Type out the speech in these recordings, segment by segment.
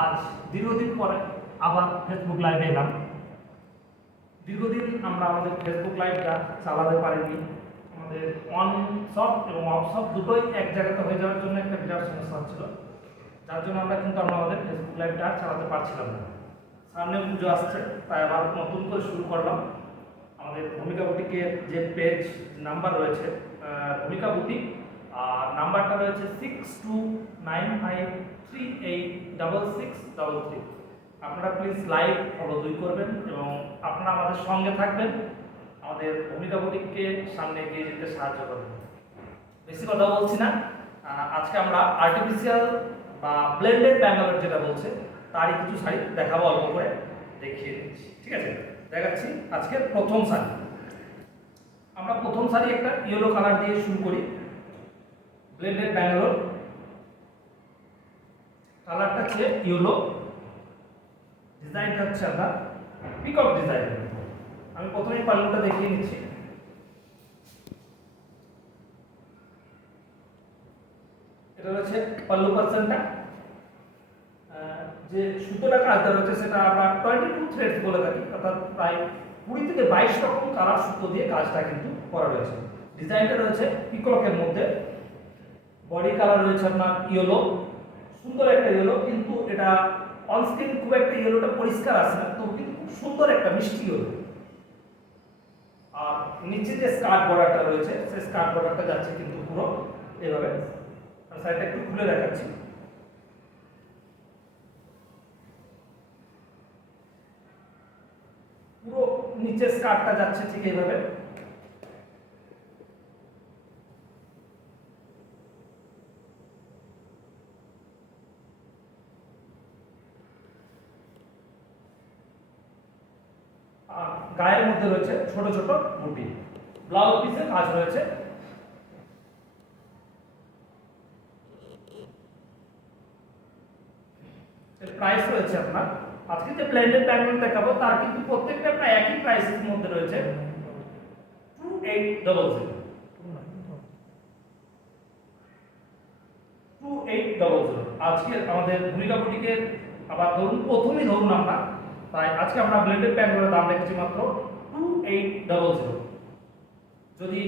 আজ দীর্ঘদিন পরে আবার ফেসবুক লাইভে এলাম। দীর্ঘদিন আমরা আমাদের ফেসবুক লাইভটা চালাতে পারিনি। আমাদের অন শপ এবং অফ শপ দুটোই এক জায়গাতে হয়ে যাওয়ার জন্য একটা বিরাট সমস্যা হচ্ছিল, যার জন্য আমরা আমাদের ফেসবুক লাইভটা আর চালাতে পারছিলাম না। সামনে পুজো আসছে, তাই আবার নতুন করে শুরু করলাম। আমাদের ভূমিকা বুটিকের যে পেজ নাম্বার রয়েছে ভূমিকা বুটিক, আর নাম্বারটা রয়েছে 6295386633। আপনারা প্লিজ লাইভ ফলো করবেন এবং আপনারা আমাদের সঙ্গে থাকবেন, আমাদের ভূমিকা বুটিককে সামনে এগিয়ে যেতে সাহায্য করবেন। বেশি কথা বলছি না, আজকে আমরা আর্টিফিশিয়াল বা ব্লেন্ডেড ব্যাঙ্গালোর যেটা বলছে তারই কিছু শাড়ি দেখাবো, অল্প করে দেখিয়ে দিচ্ছি। ঠিক আছে, দেখাচ্ছি আজকে প্রথম শাড়ি। আমরা প্রথম শাড়ি একটা ইয়েলো কালার দিয়ে শুরু করি। ব্লেন্ডেড ব্যাঙ্গালোর, কালারটা হচ্ছে ইয়েলো, ডিজাইনটা হচ্ছে আপনার পিকক ডিজাইন। আমি প্রথমেই পাল্লুটা দেখিয়ে নিচ্ছি। এটা হচ্ছে পাল্লু পার্সেন্টটা, যে সুতোটা কাজটা রয়েছে সেটা আমরা 22 থ্রেডস বলে থাকি, অর্থাৎ প্রায় 20 থেকে 22 রকম কালার সুতো দিয়ে কাজটা কিন্তু করা রয়েছে। ডিজাইনটা রয়েছে পিককের মধ্যে, বডি কালার রয়েছে আপনার ইয়েলো, সুন্দর একটা ইয়েলো, কিন্তু এটা অনস্ক্রিন খুব একটা ইয়েলোটা পরিষ্কার আসে না, তো কিন্তু খুব সুন্দর একটা মিষ্টি ইয়েলো। আর নিচে যে স্কার্ট বর্ডারটা রয়েছে সেই স্কার্ট বর্ডারটা যাচ্ছে কিন্তু পুরো এইভাবে। সাইডটা একটু খুলে দেখাচ্ছি। পুরো নিচে স্কার্টটা যাচ্ছে ঠিক এইভাবে। গায়ের মধ্যে রয়েছে ছোট ছোট বুটি, ব্লাউজ পিসে কাজ রয়েছে। প্রাইস রয়েছে আপনার, আজকে যে ব্লেন্ডেড ব্যাঙ্গল দেখাবো তার কিন্তু প্রত্যেকটা আপনার একই প্রাইসের মধ্যে রয়েছে 2800। আজকে আমাদের ভূমিকা বুটিকের আবার ধরুন প্রথমেই ধরুন আমরা, তাই আজকে আমরা ব্লেন্ডেড ব্যাঙ্গলের দাম রেখেছি মাত্র 2800। যদি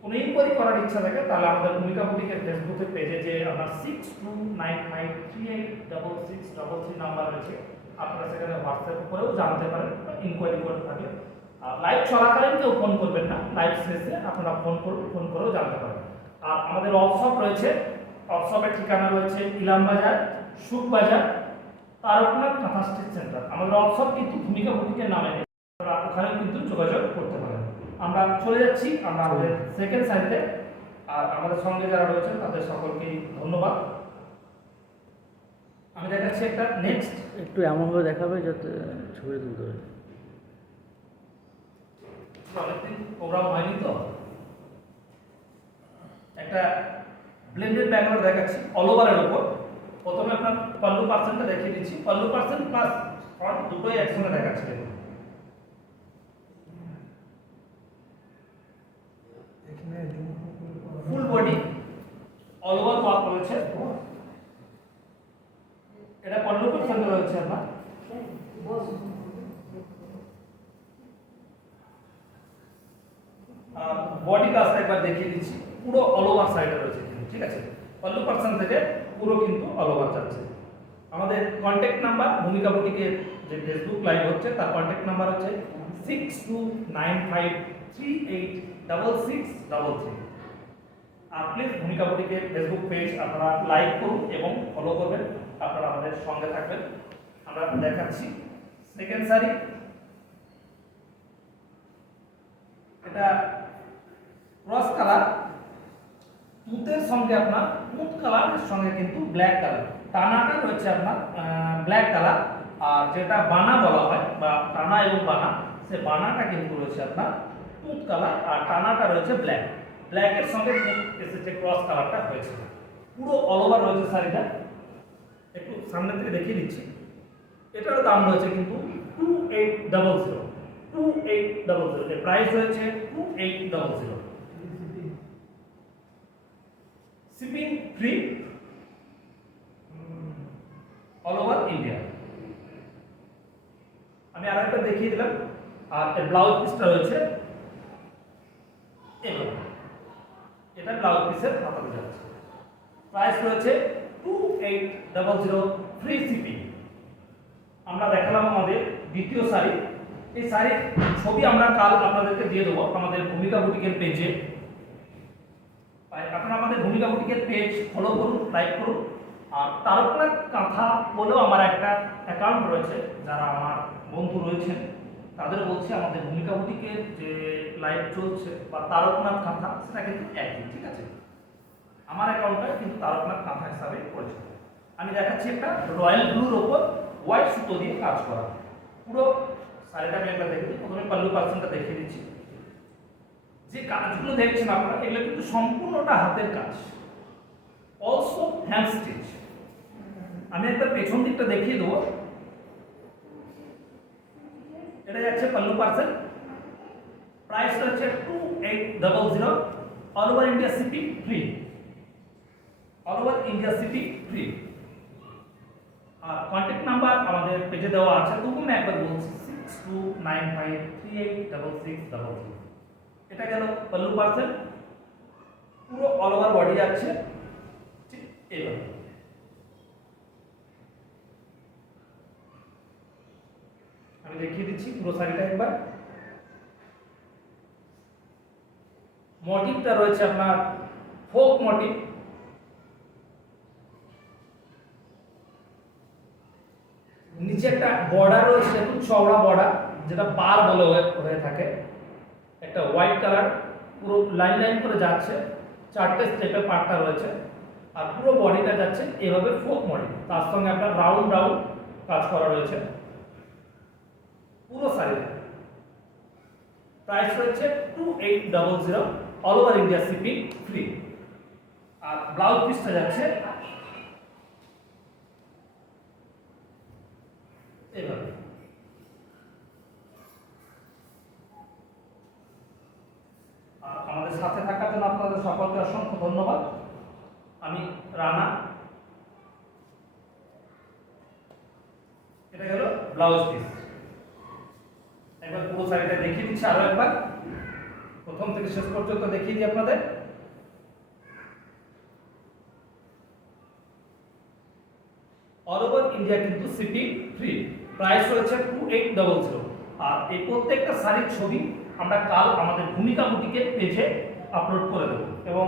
কোনো ইনকোয়ারি করার ইচ্ছা থাকে তাহলে আমাদের ভূমিকা বুটিকের ফেসবুকের পেজে যে আপনার 6295386633 নাম্বার রয়েছে, আপনারা সেখানে হোয়াটসঅ্যাপ করেও জানতে পারেন বা ইনকোয়ারি করতে থাকলে। আর লাইভ চলাকালীন কেউ ফোন করবেন না, লাইভ শেষে আপনারা ফোন করেও জানতে পারেন। আর আমাদের ওয়ার্কশপ রয়েছে, ওয়ার্কশপের ঠিকানা রয়েছে ইলামবাজার, সুখবাজার, তারকনাথ কাঁথা স্ট্রিট সেন্টার। আমাদের ওয়ার্কশপ কিন্তু ভূমিকা বুটিকের নামে নেই, আপনারা ওখানে কিন্তু যোগাযোগ করতে পারেন। আমরা চলে যাচ্ছি আমাদের সেকেন্ড সাইডে, আর আমাদের সঙ্গে যারা রয়েছেন তাদের সকলকেই ধন্যবাদ। আমি দেখাচ্ছি একটা নেক্সট, একটু এমনভাবে দেখাবে যাতে ছবি তুলতে হবে। অনেকদিন প্রোগ্রাম হয়নি তো, একটা ব্লেন্ডেড ব্যাঙ্গলোর দেখাচ্ছি অল ওভারের উপর। প্রথমে আপনার পাল্লু পার্সেন্টটা দেখিয়ে দিচ্ছি, পাল্লু পার্সেন্ট প্লাস ফ্রন্ট দুটোই একসঙ্গে দেখাচ্ছি। Full body all over work রয়েছে, এটা পাল্লু পার্সেন্ট রয়েছে আপনার। বডি কাজটা একবার দেখিয়ে দিচ্ছি, পুরো অল ওভার সাইডে রয়েছে কিন্তু, ঠিক আছে। পাল্লু পার্সেন্ট থেকে পুরো কিন্তু অল ওভার যাচ্ছে। আমাদের কন্ট্যাক্ট নাম্বার ভূমিকা বুটিকের যে ফেসবুক লাইভ হচ্ছে তার কন্ট্যাক্ট নাম্বার হচ্ছে 6295386633। আর প্লিজ ভূমিকা বুটিকের ফেসবুক পেজ আপনারা লাইক করুন এবং ফলো করবেন, আপনারা আমাদের সঙ্গে থাকবেন। আমরা দেখাচ্ছি সেকেন্ড শাড়ি, এটা ক্রস কালার, তুতের সঙ্গে আপনার তুত কালারের সঙ্গে কিন্তু ব্ল্যাক কালার, টানাটা রয়েছে আপনার ব্ল্যাক কালার, আর যেটা বানা বলা হয় বা টানা এবং বানা, সে বানাটা কিন্তু রয়েছে আপনার তুত কালার, আর টানাটা রয়েছে ব্ল্যাক। ব্ল্যাকের সঙ্গে এসেছে ক্রস কালারটা হয়েছে, পুরো অল ওভার রয়েছে শাড়িটা। একটু সামনে থেকে দেখিয়ে দিচ্ছি। এটারও দাম রয়েছে কিন্তু 2800। এর প্রাইস রয়েছে 2800। Shipping free all over. India. আমি আরেকটা দেখিয়ে দিলাম। আর এর ব্লাউজ পিসটা রয়েছে এভাবে, এটা ব্লাউজ পিসের হাতাতে যাচ্ছে। প্রাইস রয়েছে 2800 ফ্রি শিপিং। আমরা দেখালাম আমাদের দ্বিতীয় শাড়ি। এই শাড়ির ছবি আমরা কাল আপনাদেরকে দিয়ে দেবো আমাদের ভূমিকা বুটিকের পেজে। আপনারা আমাদের ভূমিকা বুটিকের পেজ ফলো করুন, লাইক করুন। আর তারকনাথ কাঁথা বলেও আমার একটা অ্যাকাউন্ট রয়েছে, যারা আমার বন্ধু রয়েছেন তাদের বলছি আমাদের ভূমিকা বুটিকের যে লাইভ চলছে বা তারকনাথ কাঁথা সেটা কিন্তু একই, ঠিক আছে। আমার অ্যাকাউন্টটা কিন্তু তারকনাথ কাঁথা হিসাবে পরিচিত। আমি দেখাচ্ছি একটা রয়্যাল ব্লুর ওপর হোয়াইট সুতো দিয়ে কাজ করা পুরো শাড়িটা। আমি একবার দেখে দিই। প্রথমে পাল্লু পার্সেন্টটা দেখিয়ে দিচ্ছি। যে কাজগুলো দেখছেন আপনারা এগুলো কিন্তু সম্পূর্ণটা হাতের কাজ, অলসো হ্যান্ড স্টিচ। আমি একটা পেছন দিকটা দেখিয়ে দেবো। এটা যাচ্ছে পাল্লু পার্সেল। প্রাইস হচ্ছে 2800, all over India shipping free, all over India shipping free. আর কন্ট্যাক্ট নাম্বার আমাদের পেজে দেওয়া আছে, তবুও একবার বলছি 6295386633। এটা গেল পাল্লু পার্সেল, পুরো অল ওভার বডি যাচ্ছে ঠিক এইভাবে। আমি দেখিয়ে দিচ্ছি পুরো শাড়িটা একবার। মোটিভটা রয়েছে আপনার ফোক মোটিভ। নিচে একটা বর্ডার রয়েছে, খুব চওড়া বর্ডার, যেটা বার বলে হয়ে থাকে। একটা হোয়াইট কালার পুরো লাইন লাইন করে যাচ্ছে, চারটে স্টেপে পার্টটা রয়েছে। আর পুরো বডিটা যাচ্ছে এভাবে ফোক মডেল, তার সঙ্গে আপনার রাউন্ড রাউন্ড কাজ করা রয়েছে পুরো শাড়িতে। প্রাইস রয়েছে 2800, all over India shipping free. আর ব্লাউজ পিসটা যাচ্ছে এইভাবে। আর আমাদের সাথে থাকার জন্য আপনাদের সকলকে অসংখ্য ধন্যবাদ। আমি রানা। এটা গেল ব্লাউজ পিস। একবার পুরো শাড়িটা দেখিয়ে দিচ্ছি আরো একবার, প্রথম থেকে শেষ পর্যন্ত দেখিয়ে দিই আপনাদের। অল ওভার ইন্ডিয়া কিন্তু শিপিং ফ্রি। প্রাইস রয়েছে 2800। আর এই প্রত্যেকটা শাড়ির ছবি আমরা কাল আমাদের ভূমিকা বুটিকের পেজে আপলোড করে দেবো, এবং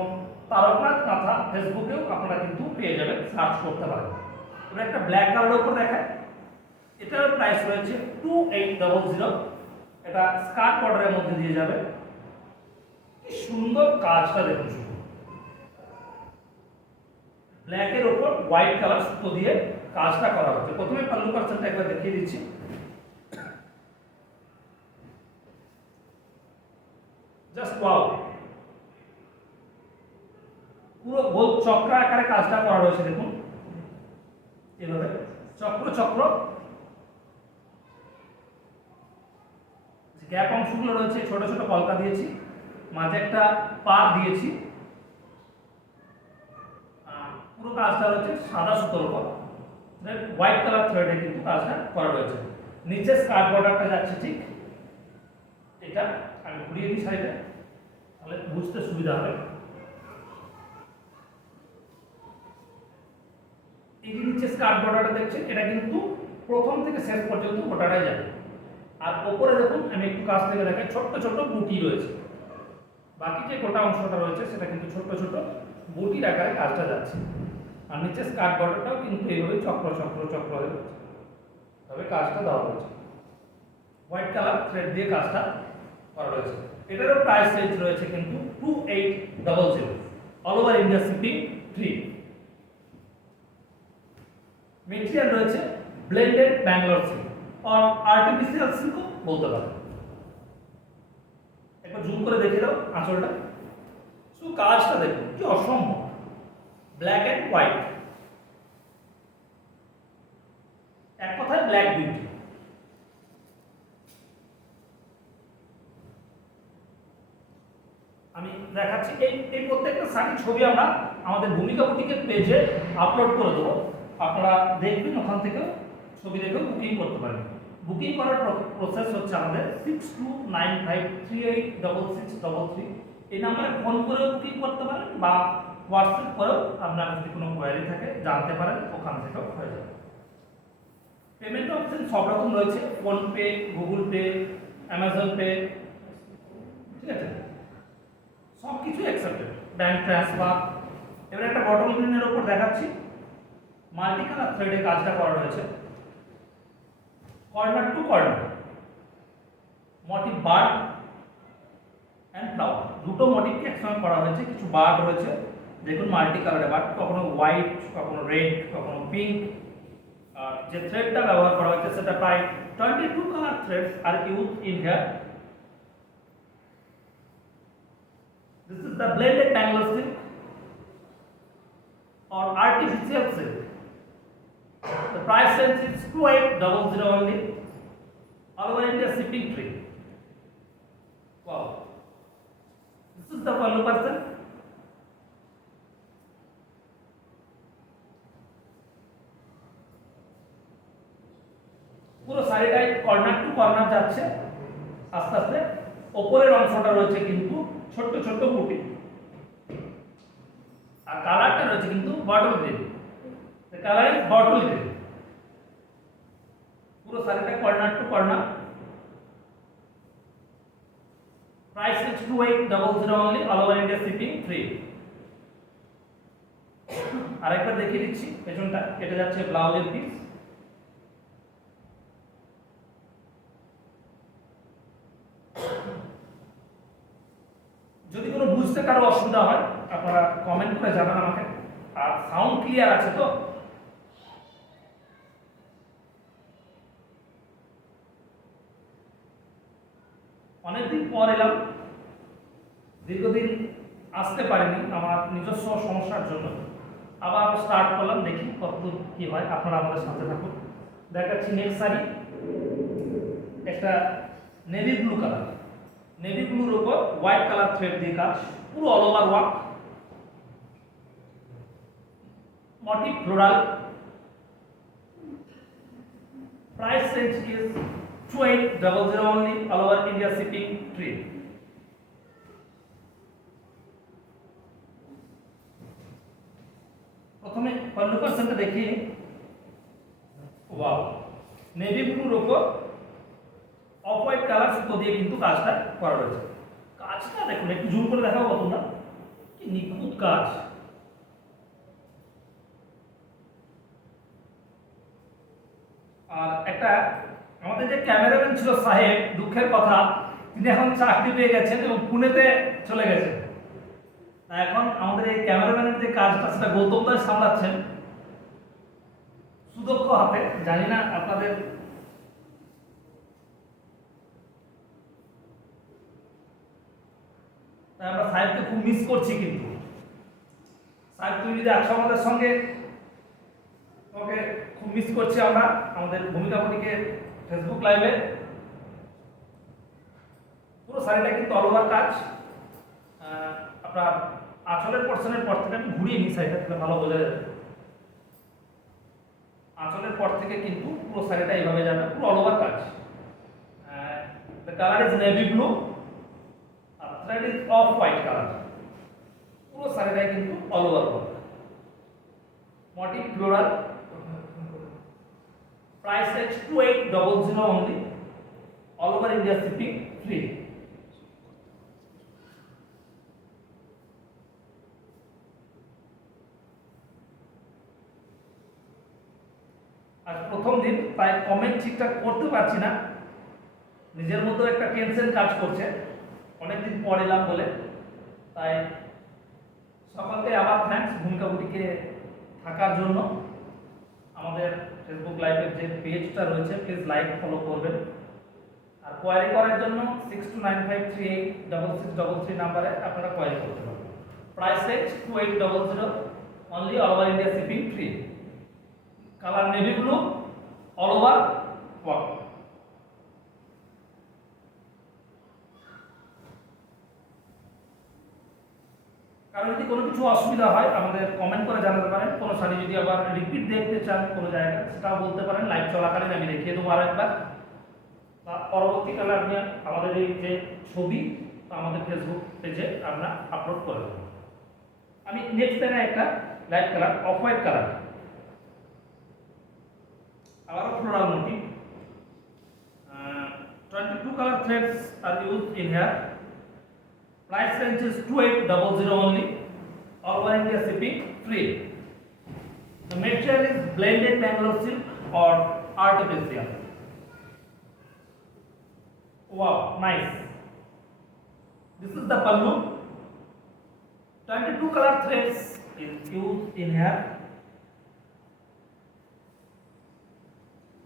তারকনাথ কাঁথা ফেসবুকেও আপনারা কিন্তু পেয়ে যাবেন, সার্চ করতে পারেন। এবার একটা ব্ল্যাক কালারের উপর দেখায়, এটার প্রাইস রয়েছে 2800। এটা স্কার্ট বর্ডারের মধ্যে দিয়ে যাবে। কি সুন্দর কাজটা দেখুন, শুধু ব্ল্যাকের উপর হোয়াইট কালার সুতো দিয়ে কাজটা করা হচ্ছে। প্রথমে পাল্লু পার্সেন্টটা একবার দেখিয়ে দিচ্ছি। জাস্ট ওয়াও, পুরো গোল চক্র আকারে কাজটা করা রয়েছে দেখুন, এভাবে চক্র চক্র। গ্যাপ অংশগুলো রয়েছে, ছোট ছোট কলকা দিয়েছি, মাঝে একটা পার দিয়েছি। পুরো কাজটা রয়েছে সাদা সুতোর উপর, হোয়াইট কালার থ্রেডে কিন্তু কাজটা করা রয়েছে। নিচে স্কার্ট বর্ডারটা যাচ্ছে ঠিক এটা। আমি ঘুরিয়ে দিই শাড়িটা, তাহলে বুঝতে সুবিধা হবে। এই যে নিচে স্কার্ট বর্ডারটা দেখছেন, এটা কিন্তু প্রথম থেকে শেষ পর্যন্ত গোটাটাই যাবে। আর ওপরে দেখুন, আমি একটু কাছ থেকে দেখাই, ছোট্ট ছোট্ট বুটি রয়েছে। বাকি যে গোটা অংশটা রয়েছে সেটা কিন্তু ছোট্ট ছোট বুটির আকারে কাজটা যাচ্ছে। আর নিচে স্কার্ট বর্ডারটাও কিন্তু এইভাবে চক্র চক্র চক্র হয়ে যাচ্ছে, তবে কাজটা দেওয়া হয়েছে। হোয়াইট কালার থ্রেড দিয়ে কাজটা করা রয়েছে। এটারও প্রাইস রেঞ্জ রয়েছে কিন্তু 2800, all over India shipping free. Material রয়েছে ব্লেন্ডেড ব্যাঙ্গালোর সিল্ক আর আর্টিফিশিয়াল সিল্কও বলতে পারেন। একবার জুম করে দেখে দাও আঁচলটা, শুধু কাজটা দেখুন কি অসম্ভব। ব্ল্যাক অ্যান্ড হোয়াইট, এক কথায় ব্ল্যাক বিউটি। আমি দেখাচ্ছি এই প্রত্যেকটা শাড়ির ছবি আমরা আমাদের ভূমিকা বুটিকের পেজে আপলোড করে দেবো। আপনারা দেখবেন ওখান থেকে ছবি দেখেও বুকিং করতে পারেন। বুকিং করার প্রসেস হচ্ছে আমাদের 6295386633 এই নাম্বারে ফোন করেও বুকিং করতে পারেন বা হোয়াটসঅ্যাপ করেও আপনার যদি কোনো কোয়ারি থাকে জানতে পারেন, ওখান থেকেও হয়ে যাবে। পেমেন্ট অপশন সব রকম রয়েছে, PhonePe, Google pay, Amazon pay, ঠিক আছে, সব কিছু অ্যাকসেপ্টেড, ব্যাংক ট্রান্সফার। এবার একটা বটল গ্রিনের ওপর দেখাচ্ছি, মাল্টি কালার থ্রেডে কাজটা করা রয়েছে, corner to corner, motif bird and flower, দুটো মোটিভকে একসঙ্গে করা হয়েছে। কিছু বার্ড রয়েছে, দেখুন মাল্টি কালারে বার্ড, কখনো হোয়াইট, কখনো রেড, কখনো পিঙ্ক। যে থ্রেডটা ব্যবহার করা হয়েছে সেটা প্রায় 22 colour threads R use in here. This is the blended Bangalore silk or artificial silk. The price range is 2800 only. All over India shipping free. Wow. This is the value percent. পুরো শাড়িটাই corner to corner যাচ্ছে আস্তে আস্তে। ওপরের অংশটা রয়েছে কিন্তু ছোট্ট ছোট্ট বুটি, আর কালারটা রয়েছে কিন্তু bottle green. The color is bottle green. পুরো শাড়িটা corner to corner. Price is 2800 only, all over India shipping free. আরেকবার দেখিয়ে দিচ্ছি পেছনটা, এটা যাচ্ছে ব্লাউজের পিস। যদি কোনো বুঝতে কারো অসুবিধা হয় আপনারা কমেন্ট করে জানান আমাকে। আর সাউন্ড ক্লিয়ার আছে তো? অনেকদিন পর এলাম, দীর্ঘদিন আসতে পারিনি আমার নিজস্ব সমস্যার জন্য, আবার স্টার্ট করলাম, দেখি কতদূর কি হয়। আপনারা আমাদের সাথে থাকুন। দেখাচ্ছি নেক্সট শাড়ি, একটা নেভি ব্লু কালার, নেভি ব্লুর উপর হোয়াইট কালার থ্রেড দিয়ে কাজ, পুরো all over work, motif floral. Price range is 2800 only, all over India shipping free. প্রথমে 100% দেখি। ওয়াও, নেভি ব্লুর উপর অফ হোয়াইট কালার সুতো দিয়ে কিন্তু কাজটা করা রয়েছে। কাজটা দেখুন, একটু জুম করে দেখাবো তোমরা, কি নিখুঁত কাজ। আর একটা আমাদের যে ক্যামেরাম্যান ছিল সাহেব, দুঃখের কথা তিনি এখন চাকরি পেয়ে গেছেন এবং পুনেতে চলে গেছেন। এখন আমাদের এই ক্যামেরাম্যানের যে কাজটা সেটা গৌতম দাস সামলাচ্ছেন সুদক্ষ হাতে। জানি না আপনাদের আমরা সাহেবকে খুব মিস করছি, কিন্তু সাহেব তুমি যদি একশো আমাদের সঙ্গে, ওকে খুব মিস করছি আমরা আমাদের ভূমিকা পরীকে ফেসবুক লাইভে। পুরো শাড়িটা কিন্তু অল ওভার কাজ। আপনার আঁচলের পোর্শনের পর থেকে আমি ঘুরিয়ে নিই শাড়িটা, তাহলে ভালো বোঝা যাবে। আঁচলের পর থেকে কিন্তু পুরো শাড়িটা এইভাবে যাবে, পুরো অল ওভার কাজ। The colour is navy blue আর thread is off white colour. পুরো শাড়িটাই কিন্তু all over work, motif floral. Price range 2800 only, all over India shipping free. আজ প্রথম দিন, তাই কমেন্ট ঠিকঠাক করতে পারছি না, নিজের মতো একটা টেনশন কাজ করছে, অনেকদিন পর এলাম বলে। তাই সকলকে আবার থ্যাঙ্কস ভূমিকা বুটিকে থাকার জন্য। আমাদের ফেসবুক লাইভের যে পেজটা রয়েছে প্লিজ লাইক ফলো করবেন। আর কোয়ারি করার জন্য 6295386633 নাম্বারে আপনারা কোয়ারি করতে পারবেন। Price range 2800 only, all over India shipping free. Colour navy blue, all over work. কারণ যদি কোনো কিছু অসুবিধা হয় আমাদের কমেন্ট করে জানাতে পারেন। কোনো শাড়ি যদি আবার রিপিট দেখতে চান কোনো জায়গায় সেটাও বলতে পারেন, লাইভ চলাকালীন আমি দেখিয়ে দেবো আরেকবার, বা পরবর্তীকালে আপনি আমাদের এই যে ছবি আমাদের ফেসবুক পেজে আমরা আপলোড করে দেবো। আমি নেক্সট দেখাই একটা light colour, of white colour, আবারও floral motive. 22 color threads are used in here. Price range is 2800 only. All over India shipping free. The material is blended Bangalore silk or artificial. Wow, nice. This is the pallu. 22 color threads is used in here.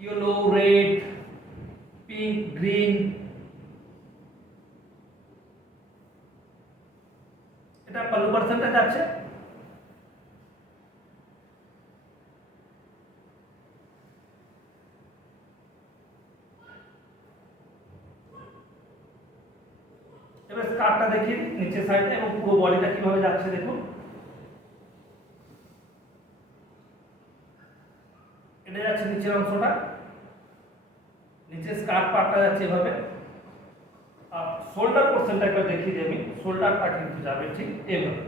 Yellow, red, pink, green. এটা pallu percentage আছে। এবার স্কার্টটা দেখি নিচের সাইডে এবং পুরো বডিটা কিভাবে যাচ্ছে দেখুন। এটা যাচ্ছে নিচের অংশটা, নিচে স্কার্ট পার্টটা যাচ্ছে এভাবে। আর শোল্ডার পোরশনটা একবার দেখিয়ে দিই আমি, শোল্ডারটা কিন্তু যাবে ঠিক এভাবে,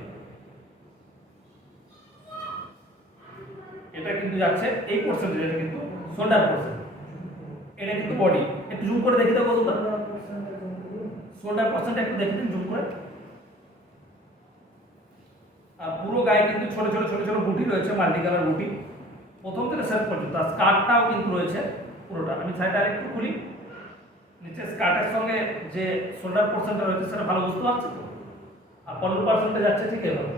এটা কিন্তু যাচ্ছে এই পোরশনটা, যেটা কিন্তু শোল্ডার পোরশন, এটা কিন্তু বডি। একটু জুম করে দেখি দাও বন্ধুরা, শোল্ডার পোরশনটা একটু দেখে দিন জুম করে। আর পুরো গায়ে কিন্তু ছোট ছোট ছোট ছোট বুটি রয়েছে, মাল্টি কালার বুটি প্রথম থেকে শেষ পর্যন্ত। আর স্কার্টটাও কিন্তু রয়েছে পুরোটা। আমি সাইডটা আরেকটু খুলি, নিচে স্কার্টের সঙ্গে যে শোল্ডার পোরশনটা রয়েছে সেটা ভালো বুঝতে পারছো তো। আর পল্লু পোরশনটা যাচ্ছে ঠিক এভাবে,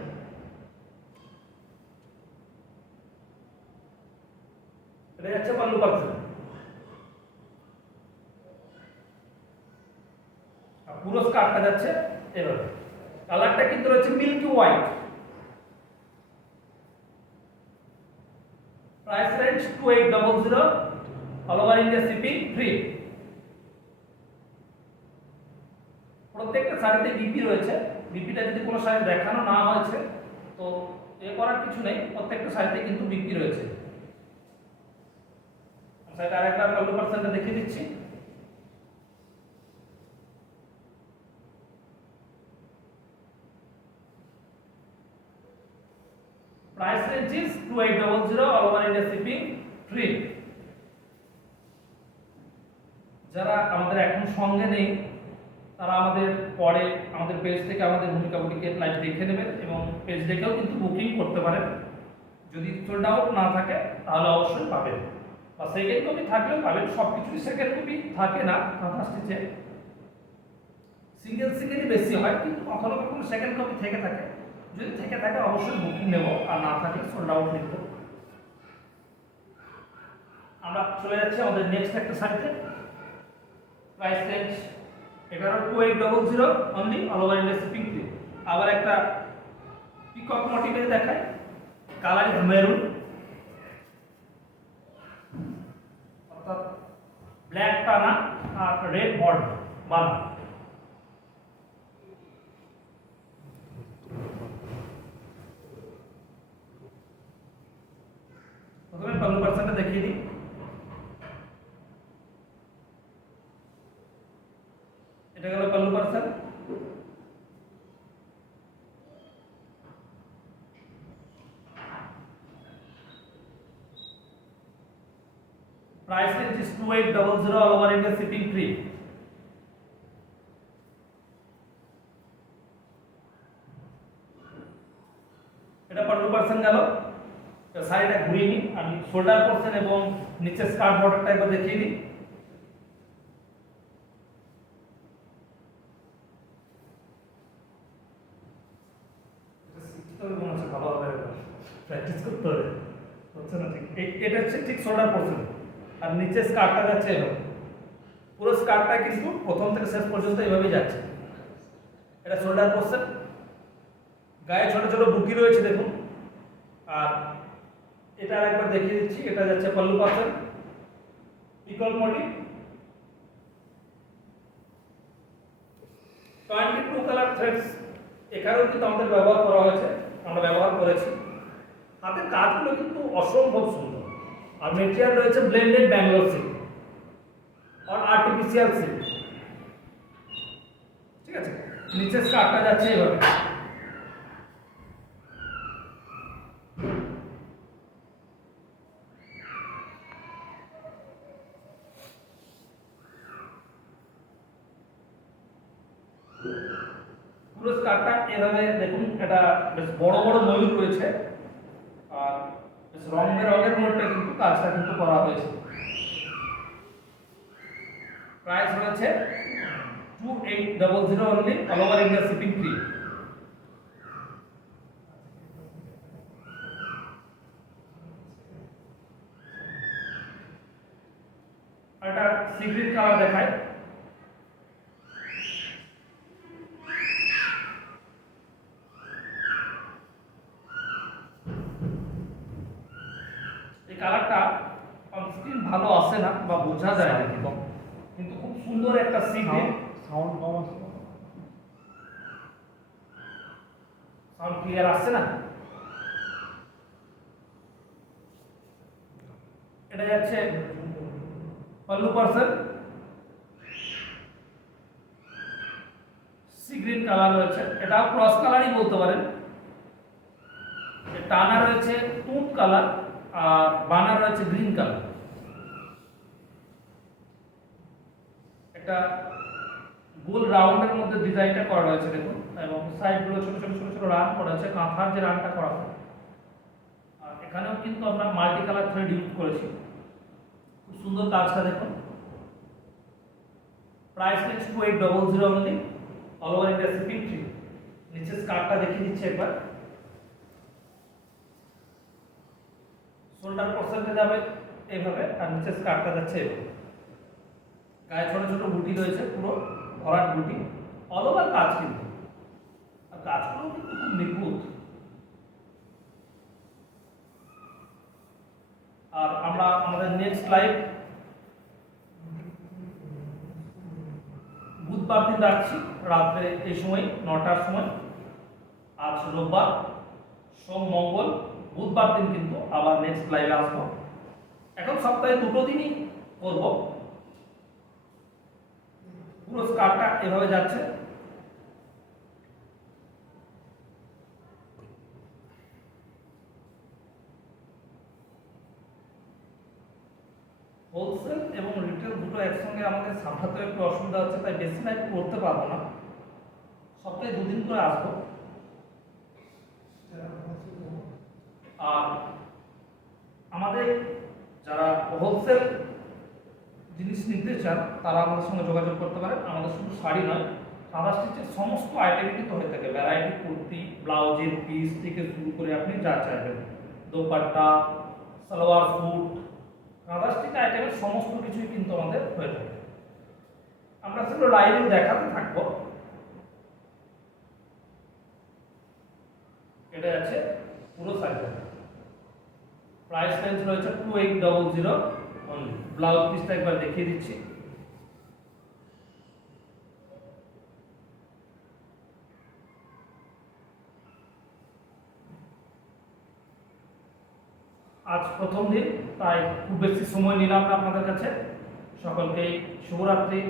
এটা যাচ্ছে পল্লু পোরশন। আর পুরো স্কার্টটা যাচ্ছে এভাবে। কালারটা কিন্তু রয়েছে milky white. Price range 2800, all over India shipping free. প্রত্যেকটা শাড়িতে বিপি রয়েছে। বিপিটা যদি কোনো শাড়ি দেখানো না হয়েছে তো এ করার কিছু নেই, প্রত্যেকটা শাড়িতে কিন্তু বিপি রয়েছে। শাড়িটা আরেকবার পল্লু পার্সেন্টটা দেখিয়ে দিচ্ছি। Price range is 2800, all over India shipping free. যারা আমাদের এখন সঙ্গে নেই তারা আমাদের পরে আমাদের পেজ থেকে আমাদের ভূমিকা বুটিকের লাইভ দেখে নেবেন এবং পেজ দেখেও কিন্তু বুকিং করতে পারেন। যদি সোল্ড আউট না থাকে তাহলে অবশ্যই পাবেন, বা সেকেন্ড কপি থাকলেও পাবেন। সব কিছুই সেকেন্ড কপি থাকে না, কাঁথা স্টিচে সিঙ্গেল সিঙ্গেলই বেশি হয়, কিন্তু কখনো কখনো সেকেন্ড কপি থেকে থাকে। যদি থেকে থাকে অবশ্যই বুকিং নেব, আর না থাকলে সোল্ড আউট লিখব। আমরা চলে যাচ্ছি আমাদের নেক্সট একটা শাড়িতে। Price range 2800 only, all over India shipping free. আবার একটা পিকক মোটিভের দেখায়, কালার ইজ মেরুন, অর্থাৎ ব্ল্যাক টানা আর রেড বর্ডার বানা। প্রথমে পল্লু পার্সেন্টটা দেখিয়ে দিই। এটা গেল pallu percent. Price range is 2800, all over India shipping free. এটা পল্লু পার্সেন্ট গেল। শাড়িটা ঘুরিয়ে নিই, আমি শোল্ডার পোরশন এবং নিচে স্কার্ট বর্ডারটা একবার দেখিয়ে দিই। ভালোভাবে প্র্যাকটিস করতে হবে, হচ্ছে না ঠিক। এটা হচ্ছে ঠিক শোল্ডার পোরশন, আর নিচে স্কার্টটা যাচ্ছে এভাবে। পুরো স্কার্টটা কিন্তু প্রথম থেকে শেষ পর্যন্ত এভাবেই যাচ্ছে। এটা শোল্ডার পোরশন, গায়ে ছোট ছোট বুকি রয়েছে দেখুন। আর এটা আরেকবার দেখিয়ে দিচ্ছি, এটা যাচ্ছে pallu percent, pickle motif. 22 colour threads এখানেও কিন্তু আমাদের ব্যবহার করা হয়েছে, আমরা ব্যবহার করেছি। হাতের কাজগুলো কিন্তু অসম্ভব সুন্দর। আর মেটেরিয়াল রয়েছে ব্লেন্ডেড ব্যাঙ্গালোর সিল্ক আর আর্টিফিশিয়াল সিল্ক। ঠিক আছে, নিচের স্কার্টটা যাচ্ছে এভাবে। পুরো স্কার্টটা এভাবে দেখুন, এটা বেশ বড় বড় ময়ূর রয়েছে আর বেশ রং বেরঙের মধ্যে কিন্তু কাজটা কিন্তু করা হয়েছে। প্রাইস রয়েছে 2800 only, all over India shipping free. আর এটা সি গ্রিন কালার দেখায়। এই কালারটা অনস্ক্রিন ভালো আসে না বা বোঝা যায় না, কিন্তু খুব সুন্দর একটা সি গ্রিন। সাউন্ড কম আসছে। সাউন্ড ক্লিয়ার আসছে না? এটা যাচ্ছে pallu parcel, sea green colour রয়েছে, এটাও ক্রস কালারই বলতে পারেন। টানা রয়েছে তুঁত কালার আর বানা রয়েছে গ্রিন কালার। একটা গোল রাউন্ডের মধ্যে ডিজাইনটা করা রয়েছে দেখুন, এবং সাইডগুলো ছোট ছোট ছোট ছোট রান করা আছে, কাঁথার যে রানটা করা হয়। আর এখানেও কিন্তু আমরা মাল্টি কালার থ্রেড ইউজ করেছি। খুব সুন্দর কাজটা দেখুন। Price next 2800 only, all over India shipping free. নিচে স্কার্টটা দেখিয়ে দিচ্ছি একবার। শোল্ডার পোর্শনটা যাবে এইভাবে আর নিচে স্কার্টটা যাচ্ছে এভাবে। গায়ে ছোট ছোট বুটি রয়েছে, পুরো ভরাট বুটি, অল ওভার কাজ কিন্তু। আর কাজগুলো কিন্তু খুব নিখুঁত। আর আমরা আমাদের নেক্সট লাইভ বুধবার দিন রাখছি রাত্রে এই সময় 9টার সময়। আজ রোববার, সোম, মঙ্গল, বুধবার দিন কিন্তু আবার নেক্সট লাইভে আসবো। এখন সপ্তাহে 2টো দিনই করব। পুরো স্কার্টটা এভাবে যাচ্ছে। হোলসেল এবং রিটেল দুটো একসঙ্গে আমাদের সামলাতে একটু অসুবিধা হচ্ছে, তাই বেশি লাইভ করতে পারবো না। সপ্তাহে 2 দিন করে আসবো। আর আমাদের যারা হোলসেল জিনিস নিতে চান তারা আমাদের সঙ্গে যোগাযোগ করতে পারেন। আমাদের শুধু শাড়ি নয়, সাদা স্টিচের সমস্ত আইটেমই কিন্তু হয়ে থাকে। ভ্যারাইটি কুর্তি, ব্লাউজের পিস থেকে শুরু করে আপনি যা চাইবেন, দোপাট্টা, সালোয়ার স্যুট, সাদা স্টিচ আইটেমের সমস্ত কিছুই কিন্তু আমাদের হয়ে থাকে। আমরা সেগুলো লাইভে দেখাতে থাকবো। এটা আছে পুরো সাইজটা। প্রাইস রেঞ্জ রয়েছে 2800 অনলি। ব্লাউজ পিসটা একবার দেখিয়ে দিচ্ছি। আজ প্রথম দিন, তাই খুব বেশি সময় নিলাম না আপনাদের কাছে। সকলকে শুভরাত্রি।